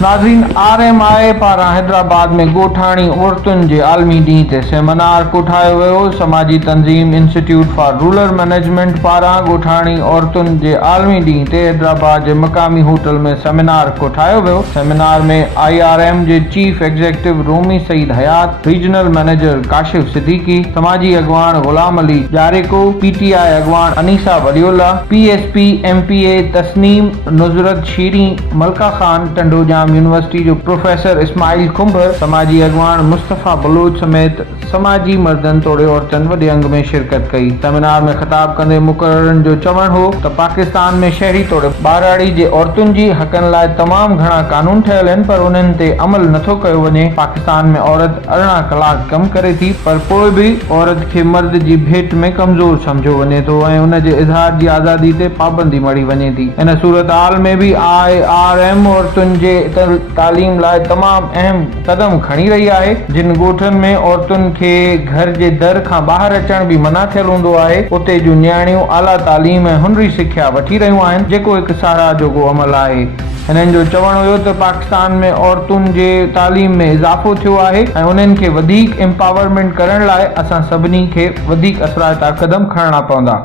नाज़रीन, RMI पारां हैदराबाद में ॻोठाणी औरतुनि जे आलमी ॾींहं ते सेमिनार कोठायो वियो। समाजी तंज़ीम इंस्टीट्यूट फॉर रूरल मैनेजमेंट पारां ॻोठाणी औरतुनि जे आलमी ॾींहं ते हैदराबाद जे मक़ामी होटल में सेमिनार कोठायो वियो। सेमिनार में IRM जे चीफ एग्जीक्यूटिव रोमी सईद हयात, रीजनल मैनेजर काशिफ सिद्दीकी, समाजी अॻवान ग़ुलाम अली जारेको, PTI अॻवान अनीसा वलियोला, PSP MPA तस्नीम नुज़रत शीरी, मलका खान टंडोजाम यूनिवर्सिटी जो प्रोफेसर इस्माइल कुंभर, समाजी अॻवान मुस्तफ़ा बलोच समेत समाजी मर्दनि तोड़े औरतुनि वॾे अंग में शिरकत कई। सेमिनार में ख़िताब कंदे मुक़ररनि जो चवणु हो त पाकिस्तान में शहरी तोड़े ॿाराड़ी जे औरतुनि जी हक़नि लाइ तमामु घणा कानून ठहियल आहिनि, पर उन्हनि ते अमल नथो कयो वञे। पाकिस्तान में औरत 18 कलाक कमु करे थी, पर पोइ बि औरत खे मर्द जी भेट में कमज़ोर सम्झो वञे थो ऐं उन जे इज़हार जी आज़ादी ते पाबंदी मड़ी वञे थी। इन सूरत हाल में बि IRM औरतुनि जे तालीम लाइ तमामु अहम क़दम खणी रही आहे। जिन ॻोठनि में औरतुनि खे घर जे दर खां ॿाहिरि अचण बि मना थियल हूंदो आहे, उते जूं न्याणियूं आला तालीम ऐं हुनरी सिख्या वठी रहियूं आहिनि, जेको हिकु साराह जोॻो अमल आहे। हिननि जो चवणु हुयो त पाकिस्तान में औरतुनि जे तालीम में इज़ाफ़ो थियो आहे ऐं उन्हनि खे वधीक एम्पावरमेंट करण लाइ असां सभिनी खे वधीक असराइता क़दम खणणा पवंदा।